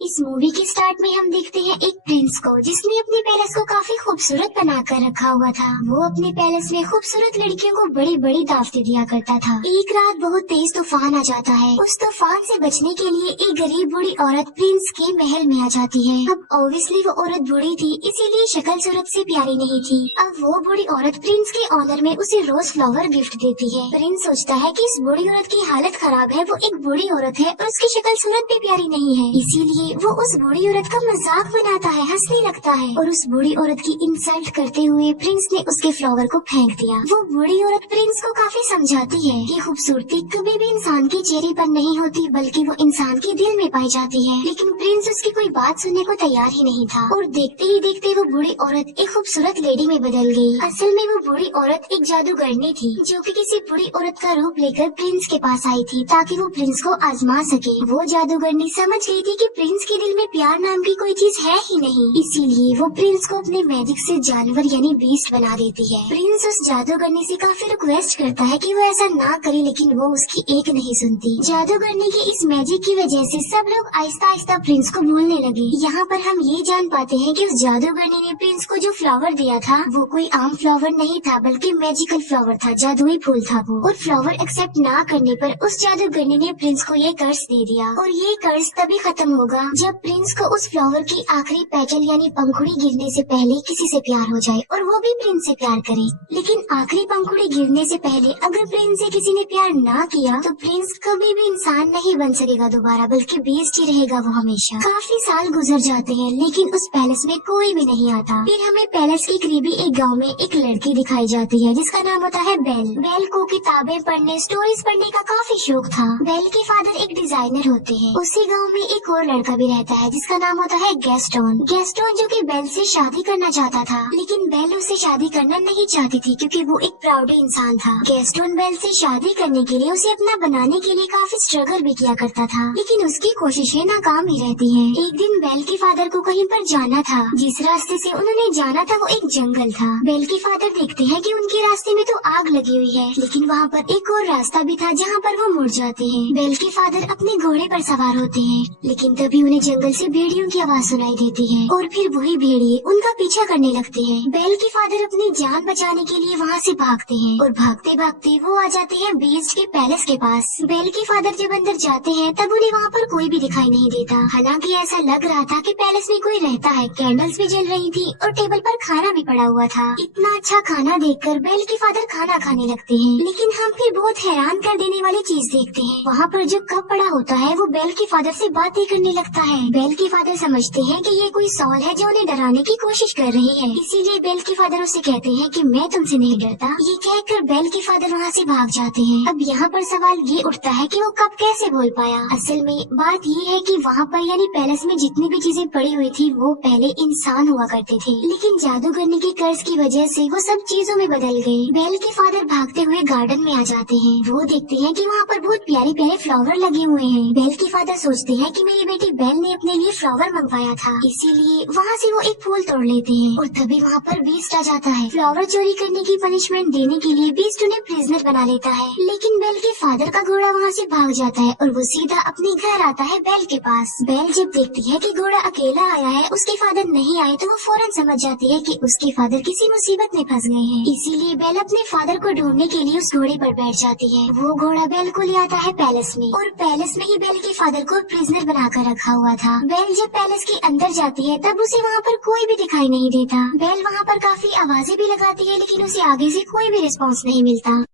इस मूवी के स्टार्ट में हम देखते हैं एक प्रिंस को जिसने अपने पैलेस को काफी खूबसूरत बनाकर रखा हुआ था। वो अपने पैलेस में खूबसूरत लड़कियों को बड़ी बड़ी दावतें दिया करता था। एक रात बहुत तेज तूफान आ जाता है। उस तूफान से बचने के लिए एक गरीब बूढ़ी औरत प्रिंस के महल में आ जाती है। अब ऑब्वियसली वो औरत बूढ़ी थी, इसीलिए शक्ल सूरत से प्यारी नहीं थी। अब वो बूढ़ी औरत प्रिंस के ऑनर में उसे रोज फ्लावर गिफ्ट देती है। प्रिंस सोचता है कि इस बूढ़ी औरत की हालत खराब है, वो एक बूढ़ी औरत है और उसकी शक्ल सूरत भी प्यारी नहीं है, इसीलिए वो उस बूढ़ी औरत का मजाक बनाता है, हंसने लगता है और उस बूढ़ी औरत की इंसल्ट करते हुए प्रिंस ने उसके फ्लावर को फेंक दिया। वो बूढ़ी औरत प्रिंस को काफी समझाती है कि खूबसूरती कभी भी इंसान के चेहरे पर नहीं होती, बल्कि वो इंसान के दिल में पाई जाती है। लेकिन प्रिंस उसकी कोई बात सुनने को तैयार ही नहीं था और देखते ही देखते वो बूढ़ी औरत एक खूबसूरत लेडी में बदल गई। असल में वो बूढ़ी औरत एक जादूगरनी थी जो कि किसी बूढ़ी औरत का रूप लेकर प्रिंस के पास आई थी ताकि वो प्रिंस को आजमा सके। वो जादूगरनी समझ गई थी कि प्रिंस के दिल में प्यार नाम की कोई चीज है ही नहीं, इसीलिए वो प्रिंस को अपने मैजिक से जानवर यानी बीस्ट बना देती है। प्रिंस उस जादूगरनी से काफी रिक्वेस्ट करता है कि वो ऐसा ना करे, लेकिन वो उसकी एक नहीं सुनती। जादूगरनी की इस मैजिक की वजह से सब लोग आहिस्ता आहिस्ता प्रिंस को भूलने लगे। यहाँ पर हम ये जान पाते हैं कि उस जादूगरनी ने प्रिंस को जो फ्लावर दिया था वो कोई आम फ्लावर नहीं था, बल्कि मैजिकल फ्लावर था, जादुई फूल था वो। और फ्लावर एक्सेप्ट ना करने पर उस जादूगरनी ने प्रिंस को ये कर्ज दे दिया और ये कर्ज तभी खत्म होगा जब प्रिंस को उस फ्लावर की आखिरी पेटल यानी पंखुड़ी गिरने से पहले किसी से प्यार हो जाए और वो भी प्रिंस से प्यार करे। लेकिन आखिरी पंखुड़ी गिरने से पहले अगर प्रिंस से किसी ने प्यार ना किया तो प्रिंस कभी भी इंसान नहीं बन सकेगा दोबारा, बल्कि बीस्ट ही रहेगा वो हमेशा। काफी साल गुजर जाते हैं लेकिन उस पैलेस में कोई भी नहीं आता। फिर हमें पैलेस के करीबी एक गाँव में एक लड़की दिखाई जाती है जिसका नाम होता है बेल। बेल को किताबें पढ़ने, स्टोरीज पढ़ने का काफी शौक था। बेल के फादर एक डिजाइनर होते हैं। उसी गाँव में एक और लड़का भी रहता है जिसका नाम होता है गैस्टोन। गैस्टोन जो कि बेल से शादी करना चाहता था, लेकिन बेल उससे शादी करना नहीं चाहती थी क्योंकि वो एक प्राउड इंसान था। गैस्टोन बेल से शादी करने के लिए उसे अपना बनाने के लिए काफी स्ट्रगल भी किया करता था, लेकिन उसकी कोशिशें नाकाम ही रहती हैं। एक दिन बेल के फादर को कहीं पर जाना था। जिस रास्ते से उन्होंने जाना था वो एक जंगल था। बेल के फादर देखते हैं कि उनके रास्ते में तो आग लगी हुई है, लेकिन वहाँ पर एक और रास्ता भी था जहाँ पर वो मुड़ जाते हैं। बेल के फादर अपने घोड़े पर सवार होते हैं, लेकिन तभी उन्हें जंगल से भेड़ियों की आवाज सुनाई देती है और फिर वही भेड़िए उनका पीछा करने लगते हैं। बेल के फादर अपनी जान बचाने के लिए वहाँ से भागते हैं और भागते भागते वो आ जाते हैं बीस्ट के पैलेस के पास। बेल के फादर जब अंदर जाते हैं तब उन्हें वहाँ पर कोई भी दिखाई नहीं देता। हालांकि ऐसा लग रहा था कि पैलेस में कोई रहता है। कैंडल्स भी जल रही थी और टेबल पर खाना भी पड़ा हुआ था। इतना अच्छा खाना देखकर बेल के फादर खाना खाने लगते हैं, लेकिन हम फिर बहुत हैरान कर देने वाली चीज देखते हैं। वहाँ पर जो कप पड़ा होता है वो बेल के फादर से बातें करने लगता है। बेल के फादर समझते हैं कि ये कोई सॉल है जो उन्हें डराने की कोशिश कर रही है, इसीलिए बेल के फादर उसे कहते हैं कि मैं तुमसे नहीं डरता। ये कहकर बेल के फादर वहाँ से भाग जाते हैं। अब यहाँ पर सवाल ये उठता है कि वो कब कैसे बोल पाया। असल में बात ये है कि वहाँ पर यानी पैलेस में जितनी भी चीजें पड़ी हुई थी वो पहले इंसान हुआ करते थे, लेकिन जादूगरनी के कर्ज की वजह से वो सब चीजों में बदल गए। बेल के फादर भागते हुए गार्डन में आ जाते हैं। वो देखते हैं कि वहाँ पर बहुत प्यारे प्यारे फ्लावर लगे हुए हैं। बेल के फादर सोचते हैं कि मेरी बेटी बेल ने अपने लिए फ्लावर मंगवाया था, इसीलिए वहाँ से वो एक फूल तोड़ लेते हैं और तभी वहाँ पर बीस्ट आ जाता है। फ्लावर चोरी करने की पनिशमेंट देने के लिए बीस्ट उन्हें प्रिजनर बना लेता है, लेकिन बेल के फादर का घोड़ा वहाँ से भाग जाता है और वो सीधा अपने घर आता है बेल के पास। बेल जब देखती है कि घोड़ा अकेला आया है, उसके फादर नहीं आए, तो वो फौरन समझ जाती है कि उसके फादर किसी मुसीबत में फंस गए हैं। इसीलिए बेल अपने फादर को ढूंढने के लिए उस घोड़े पर बैठ जाती है। वो घोड़ा बेल को ले आता है पैलेस में और पैलेस में ही बेल के फादर को प्रिजनर बनाकर रखा हुआ था। बेल जब पैलेस के अंदर जाती है तब उसे वहाँ पर कोई भी दिखाई नहीं देता। बेल वहाँ पर काफी आवाजें भी लगाती है, लेकिन उसे आगे से कोई भी रिस्पॉन्स नहीं मिलता।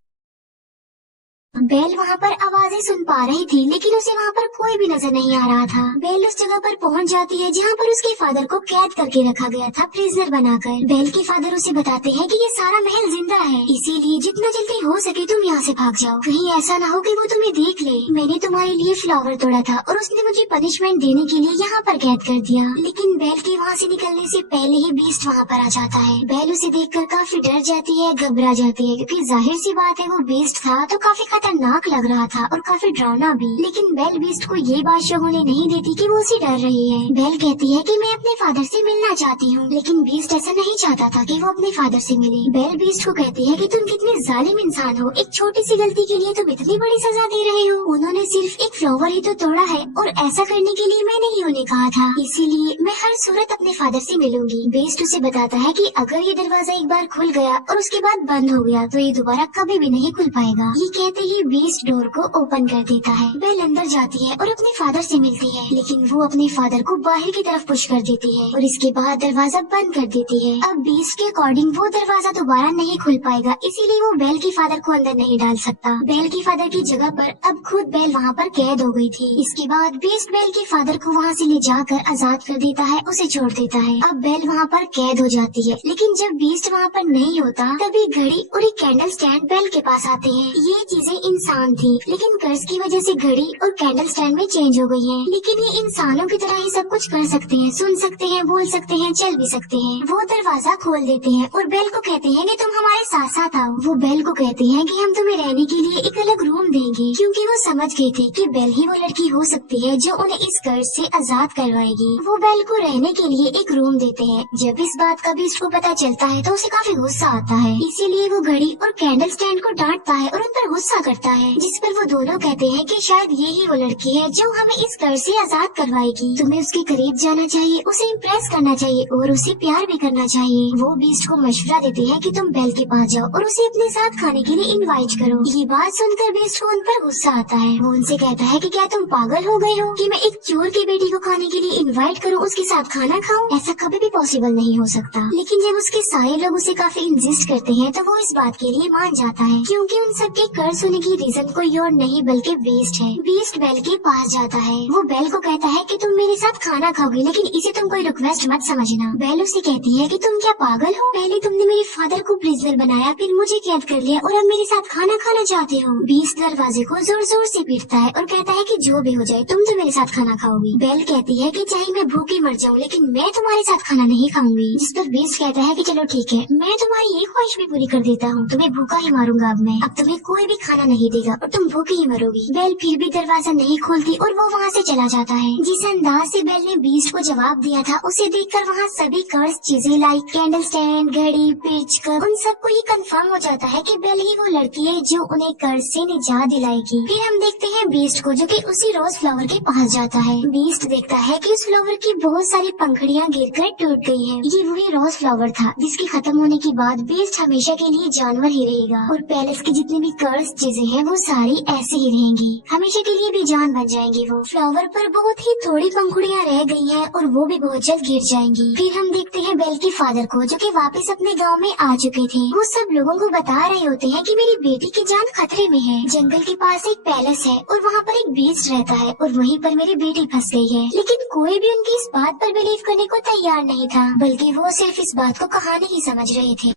बेल वहाँ पर आवाजें सुन पा रही थी, लेकिन उसे वहाँ पर कोई भी नजर नहीं आ रहा था। बेल उस जगह पर पहुँच जाती है जहाँ पर उसके फादर को कैद करके रखा गया था, प्रिजनर बनाकर। बेल के फादर उसे बताते हैं कि ये सारा महल जिंदा है, इसीलिए जितना जल्दी हो सके तुम यहाँ से भाग जाओ। कहीं ऐसा ना हो कि वो तुम्हें देख ले। मैंने तुम्हारे लिए फ्लावर तोड़ा था और उसने मुझे पनिशमेंट देने के लिए यहाँ पर कैद कर दिया। लेकिन बेल के वहाँ से निकलने से पहले ही बीस्ट वहाँ पर आ जाता है। बेल उसे देखकर काफी डर जाती है, घबरा जाती है, क्योंकि जाहिर सी बात है वो बीस्ट था तो काफी खतरनाक लग रहा था और काफी डरावना भी। लेकिन बेल बीस्ट को ये बात शो होने नहीं देती कि वो उसे डर रही है। बेल कहती है कि मैं अपने फादर से मिलना चाहती हूँ, लेकिन बीस्ट ऐसा नहीं चाहता था कि वो अपने फादर से मिले। बेल बीस्ट को कहती है कि तुम कितने जालिम इंसान हो, एक छोटी सी गलती के लिए तुम इतनी बड़ी सजा दे रहे हो। उन्होंने सिर्फ एक फ्लावर ही तो तोड़ा है और ऐसा करने के लिए मैंने ही उन्हें कहा था, इसीलिए मैं हर सूरत अपने फादर से मिलूंगी। बीस्ट उसे बताता है कि अगर ये दरवाजा एक बार खुल गया और उसके बाद बंद हो गया तो ये दोबारा कभी भी नहीं खुल पाएगा। ये कहते ही बीस्ट डोर को ओपन कर देता है। बेल अंदर जाती है और अपने फादर से मिलती है, लेकिन वो अपने फादर को बाहर की तरफ पुश कर देती है और इसके बाद दरवाजा बंद कर देती है। अब बीस्ट के अकॉर्डिंग वो दरवाजा दोबारा नहीं खुल पाएगा, इसीलिए वो बेल के फादर को अंदर नहीं डाल सकता। बेल के फादर की जगह पर अब खुद बेल वहाँ पर कैद हो गई थी। इसके बाद बीस्ट बेल के फादर को वहाँ से ले जाकर आजाद कर देता है, उसे छोड़ देता है। अब बेल वहाँ पर कैद हो जाती है, लेकिन जब बीस्ट वहाँ पर नहीं होता तभी घड़ी और एक कैंडल स्टैंड बेल के पास आते हैं। ये चीजें इंसान थी, लेकिन कर्ज की वजह से घड़ी और कैंडल स्टैंड में चेंज हो गई हैं। लेकिन ये इंसानों की तरह ही सब कुछ कर सकते हैं, सुन सकते हैं, बोल सकते हैं, चल भी सकते हैं। वो दरवाजा खोल देते हैं और बेल को कहते हैं कि तुम हमारे साथ साथ आओ। वो बेल को कहते हैं कि हम तुम्हें रहने के लिए एक अलग रूम देंगे, क्योंकि वो समझ गए थे कि बेल ही वो लड़की हो सकती है जो उन्हें इस कर्ज से आजाद करवाएगी। वो बेल को रहने के लिए एक रूम देते हैं। जब इस बात का बीस्ट को पता चलता है तो उसे काफी गुस्सा आता है, इसीलिए वो घड़ी और कैंडल स्टैंड को डांटता है और उन पर गुस्सा करता है, जिस पर वो दोनों कहते हैं कि शायद ये ही वो लड़की है जो हमें इस कर्ज से आजाद करवाएगी। तुम्हें उसके करीब जाना चाहिए, उसे इम्प्रेस करना चाहिए और उसे प्यार भी करना चाहिए। वो बीस्ट को मशवरा देते हैं कि तुम बेल के पास जाओ और उसे अपने साथ खाने के लिए इनवाइट करो। ये बात सुनकर बीस्ट को उन पर गुस्सा आता है। वो उनसे कहता है कि क्या तुम पागल हो गए हो कि मैं एक चोर की बेटी को खाने के लिए इनवाइट करूं, उसके साथ खाना खाऊं? ऐसा कभी भी पॉसिबल नहीं हो सकता। लेकिन जब उसके सारे लोग उसे काफी इंसिस्ट करते हैं तो वो इस बात के लिए मान जाता है, क्योंकि उन सबके कर्ज होने की रीजन कोई और नहीं बल्कि बीस्ट है। बीस्ट बेल के पास जाता है। वो बेल को कहता है कि तुम मेरे साथ खाना खाओगे, लेकिन इसे तुम कोई रिक्वेस्ट मत समझना। बेल उसे कहती है कि तुम क्या पागल हो, पहले तुमने मेरे फादर को प्रिजनर बनाया, फिर मुझे कैद कर लिया और अब मेरे साथ खाना खाना चाहते हो। बीस्ट दरवाजे को जोर जोर से पीटता है और कहता है कि जो भी हो जाए तुम तो मेरे साथ खाना खाओगी। बेल कहती है कि चाहे मैं भूखी मर जाऊँ, लेकिन मैं तुम्हारे साथ खाना नहीं खाऊंगी। जिस पर बीस्ट कहता है कि चलो ठीक है, मैं तुम्हारी ये ख्वाहिश भी पूरी कर देता हूँ, तुम्हें भूखा ही मारूंगा। अब तुम्हें कोई भी खाना नहीं देगा और तुम भूखी ही मरोगी। बेल फिर भी दरवाजा नहीं खोलती और वो वहाँ से चला जाता है। जिस अंदाज से बेल ने बीस्ट को जवाब दिया था, उसे देखकर वहाँ सभी कर्ज चीजें लाइक कैंडल स्टैंड, घड़ी, पिचकप, उन सबको ये कंफर्म हो जाता है कि बेल ही वो लड़की है जो उन्हें कर्ज से निजात दिलाएगी। फिर हम देखते हैं बीस्ट को जो कि उसी रोज फ्लावर के पास जाता है। बीस्ट देखता है कि उस फ्लावर की बहुत सारी पंखुड़ियाँ गिरकर टूट गई हैं। ये वही रोज फ्लावर था जिसके खत्म होने के बाद बीस्ट हमेशा के लिए जानवर ही रहेगा और पैलेस की जितनी भी कर्ज चीजें हैं वो सारी ऐसे ही रहेंगी, हमेशा के लिए बेजान बन जाएंगी। वो फ्लावर पर बहुत ही थोड़ी पंखुड़ियाँ रह गई हैं और वो भी बहुत जल्द गिर जाएंगी। फिर हम देखते हैं बेल के फादर को जो कि वापस अपने गांव में आ चुके थे। वो सब लोगों को बता रहे होते हैं कि मेरी बेटी की जान खतरे में है। जंगल के पास एक पैलेस है और वहाँ पर एक बीस्ट रहता है और वहीं पर मेरी बेटी फंस गई है। लेकिन कोई भी उनकी इस बात पर बिलीव करने को तैयार नहीं था, बल्कि वो सिर्फ इस बात को कहानी ही समझ रहे थे।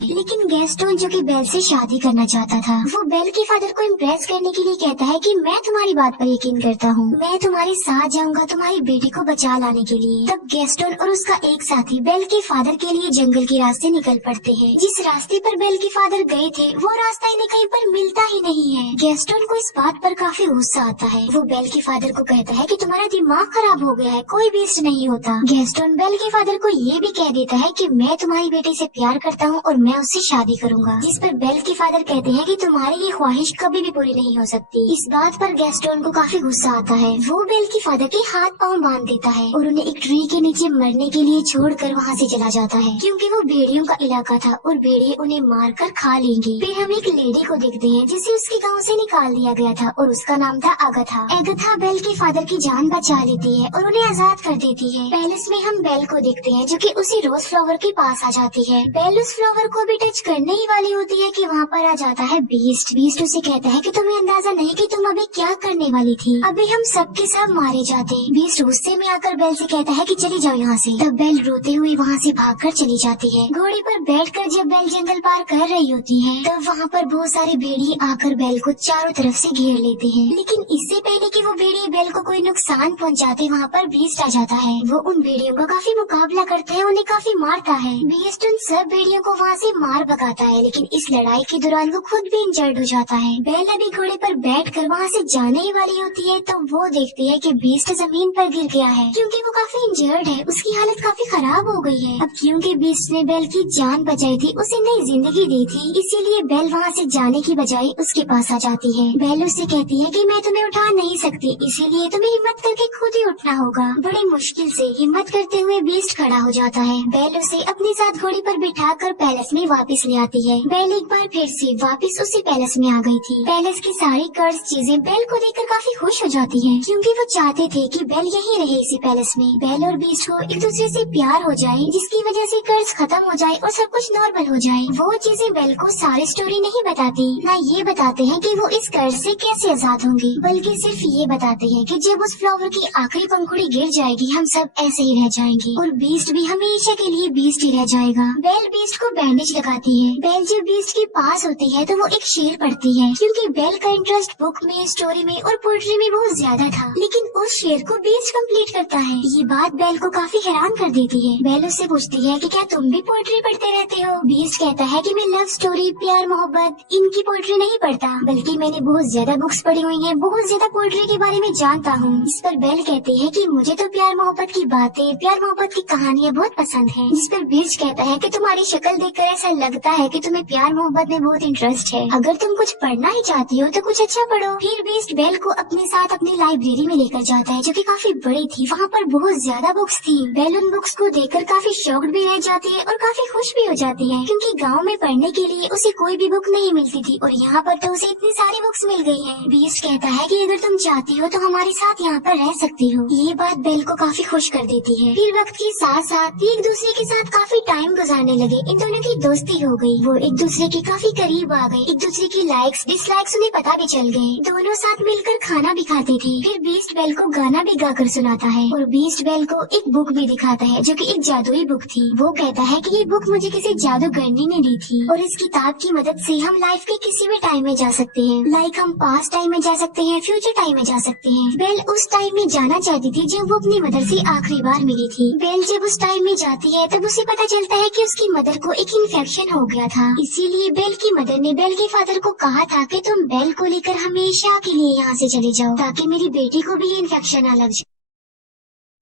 लेकिन गैस्टोन जो कि बेल से शादी करना चाहता था, वो बेल के फादर को इम्प्रेस करने के लिए कहता है कि मैं तुम्हारी बात पर यकीन करता हूँ, मैं तुम्हारे साथ जाऊंगा तुम्हारी बेटी को बचा लाने के लिए। तब गैस्टोन और उसका एक साथी बेल के फादर के लिए जंगल के रास्ते निकल पड़ते हैं। जिस रास्ते पर बेल के फादर गए थे वो रास्ता इन्हें कहीं पर मिलता ही नहीं है। गैस्टोन को इस बात पर काफी गुस्सा आता है। वो बेल के फादर को कहता है कि तुम्हारा दिमाग खराब हो गया है, कोई बीस्ट नहीं होता। गैस्टोन बेल के फादर को ये भी कह देता है कि मैं तुम्हारी बेटी से प्यार करता हूँ और मैं उससे शादी करूंगा। जिस पर बेल के फादर कहते हैं कि तुम्हारी ये ख्वाहिश कभी भी पूरी नहीं हो सकती। इस बात पर गैस्टोन को काफी गुस्सा आता है। वो बेल के फादर के हाथ पांव बांध देता है और उन्हें एक ट्री के नीचे मरने के लिए छोड़कर वहाँ से चला जाता है, क्योंकि वो भेड़ियों का इलाका था और भेड़िए उन्हें मारकर खा लेंगे। फिर हम एक लेडी को देखते हैं जिसे उसके गाँव से निकाल दिया गया था और उसका नाम था अगथा। अगथा बेल के फादर की जान बचा लेती है और उन्हें आजाद कर देती है। पैलेस में हम बेल को देखते हैं जो कि उसी रोज फ्लावर के पास आ जाती है। बेल उस फ्लावर को भी टच करने ही वाली होती है कि वहाँ पर आ जाता है बीस्ट। बीस्ट उसे कहता है कि तुम्हें अंदाजा नहीं कि तुम अभी क्या करने वाली थी, अभी हम सब के सब मारे जाते। बीस्ट गुस्से में आकर बेल से कहता है कि चली जाओ यहाँ से। तब बेल रोते हुए वहाँ से भागकर चली जाती है। घोड़े पर बैठकर जब बेल जंगल पार कर रही होती है तब वहाँ पर बहुत सारे भेड़िए आकर बेल को चारों तरफ से घेर लेते हैं। लेकिन इससे पहले कि वो भेड़िए बेल को कोई नुकसान पहुँचाते वहाँ पर बीस्ट आ जाता है। वो उन भेड़ियों का काफी मुकाबला करता है, उन्हें काफी मारता है। बीस्ट उन सब भेड़ियों को वहाँ से मार भगाता है, लेकिन इस लड़ाई के दौरान वो खुद भी इंजर्ड हो जाता है। बेल अभी घोड़े पर बैठकर वहाँ से जाने ही वाली होती है तो वो देखती है कि बीस्ट जमीन पर गिर गया है क्योंकि वो काफी इंजर्ड है, उसकी हालत काफी खराब हो गई है। अब क्योंकि बीस्ट ने बेल की जान बचाई थी, उसे नई जिंदगी दी थी, इसीलिए बेल वहाँ से जाने की बजाय उसके पास आ जाती है। बेल उससे कहती है कि मैं तुम्हें उठा नहीं सकती, इसीलिए तुम्हें हिम्मत करके खुद ही उठना होगा। बड़ी मुश्किल से हिम्मत करते हुए बीस्ट खड़ा हो जाता है। बेल उसे अपने साथ घोड़ी पर बिठाकर पैलेस में वापस ले आती है। बेल एक बार फिर से वापस उसी पैलेस में आ गई थी। पैलेस की सारी कर्ज चीजें बेल को देखकर काफी खुश हो जाती हैं, क्योंकि वो चाहते थे कि बेल यहीं रहे इसी पैलेस में। बेल और बीस्ट को एक दूसरे से प्यार हो जाए, जिसकी वजह से कर्ज खत्म हो जाए और सब कुछ नॉर्मल हो जाए। वो चीजें बेल को सारी स्टोरी नहीं बताती, न ये बताते हैं कि वो इस कर्ज से कैसे आजाद होंगी, बल्कि सिर्फ ये बताते हैं कि जब उस फ्लावर की आखिरी पंखुड़ी गिर जाएगी हम सब ऐसे ही रह जाएंगे और बीस्ट भी हमेशा के लिए बीस्ट ही रह जाएगा। बेल बीस्ट को बैंडेज लगाती है। बेल जब बीस्ट के पास होती है तो वो एक शेर पढ़ती है, क्योंकि बेल का इंटरेस्ट बुक में, स्टोरी में और पोएट्री में बहुत ज्यादा था, लेकिन उस शेर को बीस्ट कंप्लीट करता है। ये बात बेल को काफी हैरान कर देती है। बेल उससे पूछती है कि क्या तुम भी पोएट्री पढ़ते रहते हो? बीस्ट कहता है कि मैं लव स्टोरी, प्यार, मोहब्बत इनकी पोएट्री नहीं पढ़ता, बल्कि मैंने बहुत ज्यादा बुक्स पढ़ी हुई हैं, बहुत ज्यादा पोएट्री के बारे में जानता हूँ। इस पर बेल कहती है कि मुझे तो प्यार मोहब्बत की बातें, प्यार मोहब्बत की कहानियाँ बहुत पसंद है। जिस पर बीस्ट कहता है कि तुम्हारी शक्ल देखकर ऐसा लगता है कि तुम्हें प्यार मोहब्बत में बहुत इंटरेस्ट है, अगर तुम कुछ पढ़ना ही चाहती हो तो कुछ अच्छा पढ़ो। फिर बीस्ट बेल को अपने साथ अपनी लाइब्रेरी में लेकर जाता है, जो कि काफी बड़ी थी। वहाँ पर बहुत ज्यादा बुक्स थी। बेल उन बुक्स को देखकर काफी शॉक्ड भी रह जाती है और काफी खुश भी हो जाती है, क्योंकि गाँव में पढ़ने के लिए उसे कोई भी बुक नहीं मिलती थी और यहाँ पर तो उसे इतनी सारी बुक्स मिल गई है। बीस्ट कहता है कि अगर तुम चाहती हो तो हमारे साथ यहाँ पर रह सकती हो। ये बात बेल को काफी खुश कर देती है। फिर वक्त के साथ साथ एक दूसरे के साथ काफी टाइम गुजारने लगे। इन दोनों की दोस्ती हो गई, वो एक दूसरे के काफी करीब आ गए। एक दूसरे की लाइक्स डिसलाइक्स उन्हें पता भी चल गए। दोनों साथ मिलकर खाना भी खाते थे। फिर बीस्ट बेल को गाना भी गाकर सुनाता है और बीस्ट बेल को एक बुक भी दिखाता है, जो कि एक जादुई बुक थी। वो कहता है कि ये बुक मुझे किसी जादूगरनी ने दी थी और इस किताब की मदद से हम लाइफ के किसी भी टाइम में जा सकते हैं। लाइक हम पास्ट टाइम में जा सकते हैं, फ्यूचर टाइम में जा सकते हैं। बेल उस टाइम में जाना चाहती थी जब वो अपनी मदर से आखिरी बार मिली थी। बेल जब उस टाइम में जाती है तब उसे पता चलता है कि उसकी मदर को एक इन्फेक्शन हो गया था। इसीलिए बेल की मदर ने बेल के फादर को कहा था कि तुम बेल को लेकर हमेशा के लिए यहाँ से चले जाओ, ताकि मेरी बेटी को भी ये इन्फेक्शन न लग जाए।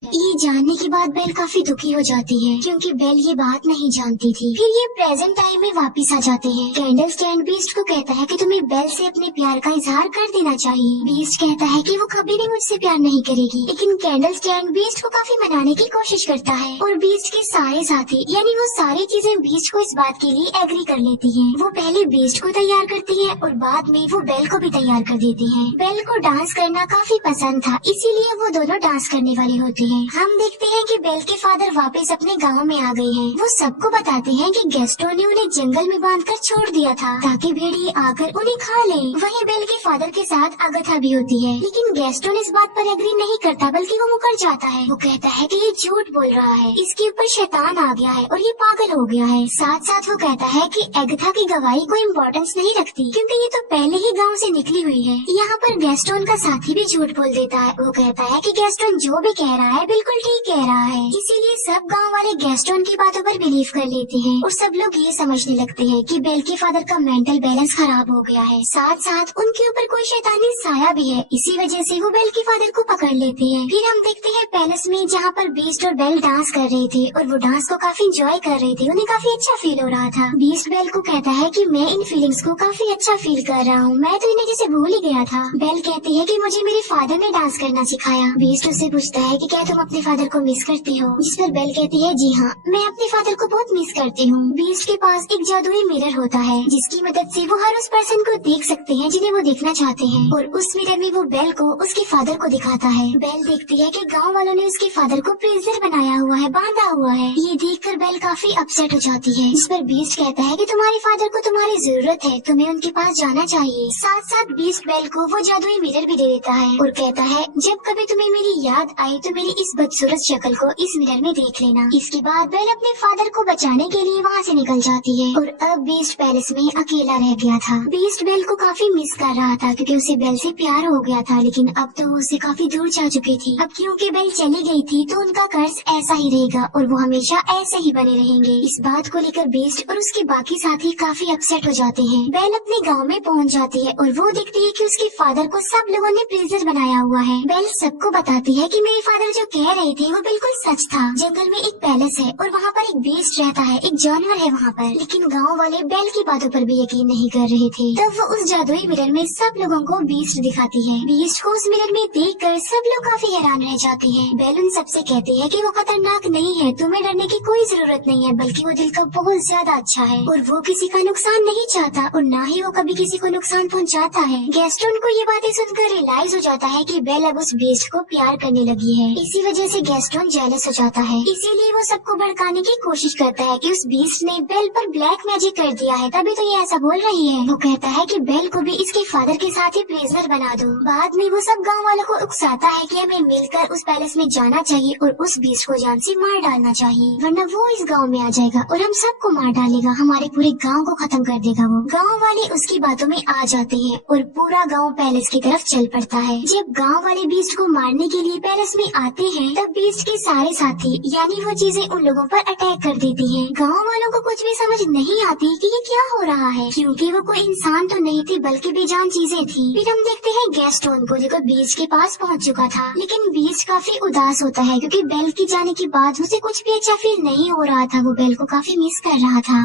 ये जानने के बाद बेल काफी दुखी हो जाती है, क्योंकि बेल ये बात नहीं जानती थी। फिर ये प्रेजेंट टाइम में वापस आ जाते हैं। कैंडल स्टैंड बीस्ट को कहता है कि तुम्हें बेल से अपने प्यार का इजहार कर देना चाहिए। बीस्ट कहता है कि वो कभी भी मुझसे प्यार नहीं करेगी, लेकिन कैंडल स्टैंड बीस्ट को काफी मनाने की कोशिश करता है और बीस्ट के सारे साथी यानी वो सारी चीजें बीस्ट को इस बात के लिए एग्री कर लेती है। वो पहले बीस्ट को तैयार करती है और बाद में वो बेल को भी तैयार कर देती है। बेल को डांस करना काफी पसंद था, इसीलिए वो दोनों डांस करने वाले होते हैं। हम देखते हैं कि बेल के फादर वापस अपने गांव में आ गए हैं। वो सबको बताते हैं कि गैस्टोन ने उन्हें जंगल में बांधकर छोड़ दिया था ताकि भेड़िए आकर उन्हें खा लें। वहीं बेल के फादर के साथ अगथा भी होती है, लेकिन गैस्टोन इस बात पर एग्री नहीं करता, बल्कि वो मुकर जाता है। वो कहता है कि ये झूठ बोल रहा है, इसके ऊपर शैतान आ गया है और ये पागल हो गया है। साथ साथ वो कहता है कि अगथा की गवाही कोई इम्पोर्टेंस नहीं रखती, क्योंकि ये तो पहले ही गाँव से निकली हुई है। यहाँ पर गैस्टोन का साथी भी झूठ बोल देता है। वो कहता है कि गैस्टोन जो भी कह रहा है बिल्कुल ठीक कह रहा है। इसीलिए सब गांव वाले गैस्टोन की बातों पर बिलीव कर लेते हैं और सब लोग ये समझने लगते हैं कि बेल के फादर का मेंटल बैलेंस खराब हो गया है। साथ साथ उनके ऊपर कोई शैतानी साया भी है, इसी वजह से वो बेल के फादर को पकड़ लेते हैं। फिर हम देखते हैं पैलेस में, जहाँ पर बीस्ट और बेल डांस कर रहे थे और वो डांस को काफी एंजॉय कर रहे थे। उन्हें काफी अच्छा फील हो रहा था। बीस्ट बेल को कहता है कि मैं इन फीलिंग्स को काफी अच्छा फील कर रहा हूँ, मैं तो इन्हें जैसे भूल ही गया था। बेल कहती है कि मुझे मेरे फादर ने डांस करना सिखाया। बीस्ट उससे पूछता है कि क्या तुम अपने फादर को मिस करती हो? जिस पर बेल कहती है जी हाँ, मैं अपने फादर को बहुत मिस करती हूँ। बीस्ट के पास एक जादुई मिरर होता है, जिसकी मदद से वो हर उस पर्सन को देख सकते हैं जिन्हें वो देखना चाहते हैं, और उस मिरर में वो बेल को उसके फादर को दिखाता है। बेल देखती है कि गांव वालों ने उसके फादर को प्रिजनर बनाया हुआ है, बांधा हुआ है। ये देखकर बेल काफी अपसेट हो जाती है। जिस पर बीस्ट कहता है कि तुम्हारे फादर को तुम्हारी जरूरत है, तुम्हें उनके पास जाना चाहिए। साथ साथ बीस्ट बेल को वो जादुई मिरर भी दे देता है और कहता है जब कभी तुम्हें मेरी याद आई तो मेरी इस बदसूरत शक्ल को इस मिरर में देख लेना। इसके बाद बेल अपने फादर को बचाने के लिए वहाँ से निकल जाती है और अब बीस्ट पैलेस में अकेला रह गया था। बीस्ट बेल को काफी मिस कर रहा था क्योंकि उसे बेल से प्यार हो गया था, लेकिन अब तो वो उससे काफी दूर जा चुकी थी। अब क्योंकि बेल चली गई थी तो उनका कर्ज ऐसा ही रहेगा और वो हमेशा ऐसे ही बने रहेंगे। इस बात को लेकर बीस्ट और उसके बाकी साथी काफी अपसेट हो जाते हैं। बेल अपने गाँव में पहुँच जाती है और वो देखती है कि उसके फादर को सब लोगों ने प्रिजनर बनाया हुआ है। बेल सबको बताती है कि मेरे फादर जो कह रहे थे वो बिल्कुल सच था। जंगल में एक पैलेस है और वहाँ पर एक बीस्ट रहता है, एक जानवर है वहाँ पर। लेकिन गाँव वाले बेल की बातों पर भी यकीन नहीं कर रहे थे। तब वो उस जादुई मिरर में सब लोगों को बीस्ट दिखाती है। बीस्ट को उस मिरर में देखकर सब लोग काफी हैरान रह जाते हैं। बेल उन सबसे कहती है कि वो खतरनाक नहीं है, तुम्हें डरने की कोई जरूरत नहीं है, बल्कि वो दिल का बहुत ज्यादा अच्छा है और वो किसी का नुकसान नहीं चाहता और न ही वो कभी किसी को नुकसान पहुँचाता है। गैस्टोन को ये बातें सुनकर रियलाइज हो जाता है कि बेल अब उस बीस्ट को प्यार करने लगी है। इसी वजह से गैस्टोन जेलस हो जाता है, इसीलिए वो सबको भड़काने की कोशिश करता है कि उस बीस्ट ने बेल पर ब्लैक मैजिक कर दिया है, तभी तो ये ऐसा बोल रही है। वो कहता है कि बेल को भी इसके फादर के साथ ही प्रिजनर बना दो। बाद में वो सब गाँव वालों को उकसाता है कि हमें मिलकर उस पैलेस में जाना चाहिए और उस बीस्ट को जान से मार डालना चाहिए, वरना वो इस गाँव में आ जाएगा और हम सबको मार डालेगा, हमारे पूरे गाँव को खत्म कर देगा। वो गाँव वाले उसकी बातों में आ जाते हैं और पूरा गाँव पैलेस की तरफ चल पड़ता है। जब गांव वाले बीस्ट को मारने के लिए पैलेस में आते हैं तब बीस्ट के सारे साथी यानी वो चीजें उन लोगों पर अटैक कर देती हैं। गांव वालों को कुछ भी समझ नहीं आती कि ये क्या हो रहा है, क्योंकि वो कोई इंसान तो नहीं थे बल्कि बेजान चीजें थी। फिर हम देखते हैं गैस्टोन को जो बीस्ट के पास पहुंच चुका था, लेकिन बीस्ट काफी उदास होता है क्योंकि बेल के जाने के बाद उसे कुछ भी अच्छा फील नहीं हो रहा था। वो बेल को काफी मिस कर रहा था।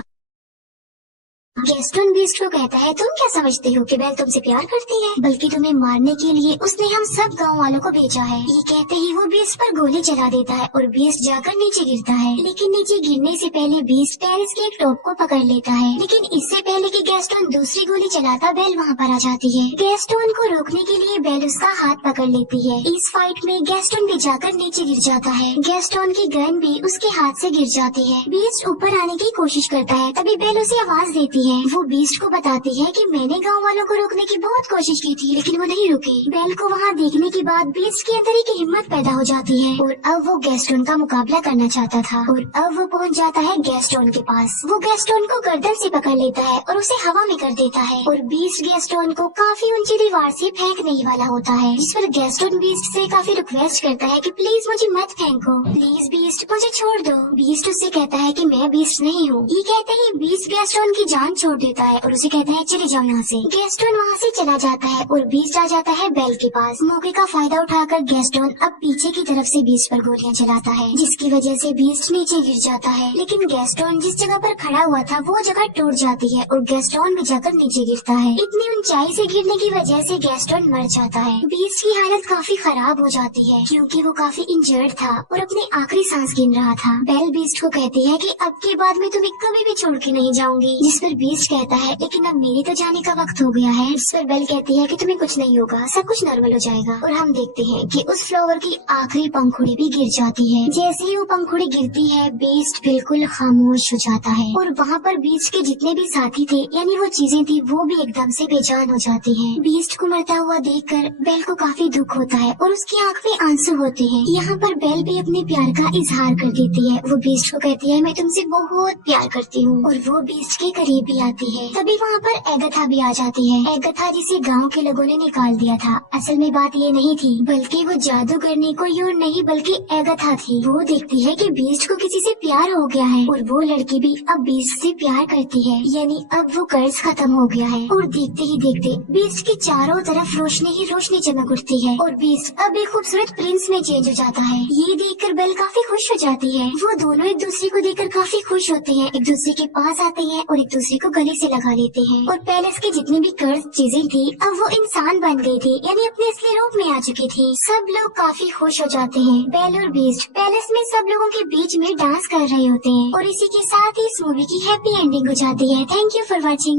गैस्टोन बीस्ट को कहता है, तुम क्या समझते हो कि बेल तुमसे प्यार करती है, बल्कि तुम्हें मारने के लिए उसने हम सब गांव वालों को भेजा है। ये कहते ही वो बीस्ट पर गोली चला देता है और बीस्ट जाकर नीचे गिरता है। लेकिन नीचे गिरने से पहले बीस्ट पैलेस के एक टॉप को पकड़ लेता है, लेकिन इससे पहले कि गैस्टोन दूसरी गोली चलाता बेल वहाँ पर आ जाती है। गैस्टोन को रोकने के लिए बेल उसका हाथ पकड़ लेती है। इस फाइट में गैस्टोन भी जाकर नीचे गिर जाता है। गैस्टोन की गन भी उसके हाथ से गिर जाती है। बीस्ट ऊपर आने की कोशिश करता है, तभी बेल उसे आवाज देती है। वो बीस्ट को बताती है कि मैंने गांव वालों को रोकने की बहुत कोशिश की थी, लेकिन वो नहीं रुके। बेल को वहाँ देखने के बाद बीस्ट के अंदर एक हिम्मत पैदा हो जाती है और अब वो गैस्टोन का मुकाबला करना चाहता था और अब वो पहुँच जाता है गैस्टोन के पास। वो गैस्टोन को गर्दन से पकड़ लेता है और उसे हवा में कर देता है और बीस्ट गैस्टोन को काफी ऊंची दीवार से फेंकने ही वाला होता है, जिस पर गैस्टोन बीस्ट से काफी रिक्वेस्ट करता है कि प्लीज मुझे मत फेंको, प्लीज बीस्ट मुझे छोड़ दो। बीस्ट उससे कहता है कि मैं बीस्ट नहीं हूँ। ये कहते ही बीस्ट गैस्टोन की जान छोड़ देता है और उसे कहता है चले जाओ यहाँ से। गैस्टोन वहाँ से चला जाता है और बीस्ट आ जाता है बेल के पास। मौके का फायदा उठाकर गैस्टोन अब पीछे की तरफ से बीस्ट पर गोलियां चलाता है, जिसकी वजह से बीस्ट नीचे गिर जाता है। लेकिन गैस्टोन जिस जगह पर खड़ा हुआ था वो जगह टूट जाती है और गैस्टोन भी जाकर नीचे गिरता है। इतनी ऊंचाई से गिरने की वजह से गैस्टोन मर जाता है। बीस्ट की हालत काफी खराब हो जाती है क्योंकि वो काफी इंजर्ड था और अपनी आखिरी सांस गिन रहा था। बेल बीस्ट को कहती है कि अब के बाद मैं तुम्हें कभी भी छोड़ के नहीं जाऊंगी, जिस पर बीस्ट कहता है लेकिन अब मेरे तो जाने का वक्त हो गया है। इस पर बेल कहती है कि तुम्हें कुछ नहीं होगा, सब कुछ नॉर्मल हो जाएगा। और हम देखते हैं कि उस फ्लावर की आखिरी पंखुड़ी भी गिर जाती है। जैसे ही वो पंखुड़ी गिरती है बीस्ट बिल्कुल खामोश हो जाता है और वहाँ पर बीस्ट के जितने भी साथी थे यानी वो चीजें थी वो भी एकदम से बेजान हो जाती हैं। बीस्ट को मरता हुआ देखकर बेल को काफी दुख होता है और उसकी आंख में आंसू होते हैं। यहाँ पर बेल भी अपने प्यार का इजहार कर देती है। वो बीस्ट को कहती है मैं तुमसे बहुत प्यार करती हूँ और वो बीस्ट के करीब भी आती है। तभी वहाँ पर एगथा भी आ जाती है। एगथा जिसे गांव के लोगों ने निकाल दिया था। असल में बात ये नहीं थी बल्कि वो जादूगरनी कोई और नहीं बल्कि एगथा थी। वो देखती है कि बीस्ट को किसी से प्यार हो गया है और वो लड़की भी अब बीस्ट से प्यार करती है, यानी अब वो कर्ज खत्म हो गया है। और देखते ही देखते बीस्ट के चारों तरफ रोशनी ही रोशनी चमक उठती है और बीस्ट अब एक खूबसूरत प्रिंस में चेंज हो जाता है। ये देखकर बेल काफी खुश हो जाती है। वो दोनों एक दूसरे को देखकर काफी खुश होते हैं, एक दूसरे के पास आते हैं और एक दूसरे को गले से लगा लेते हैं। और पैलेस की जितनी भी कर्ज चीजें थी अब वो इंसान बन गई थी, यानी अपने असली रूप में आ चुकी थी। सब लोग काफी खुश हो जाते हैं। बेल और बीस्ट पैलेस में सब लोगों के बीच में डांस कर रहे होते हैं और इसी के साथ ही इस मूवी की हैप्पी एंडिंग हो जाती है। Thank you for watching.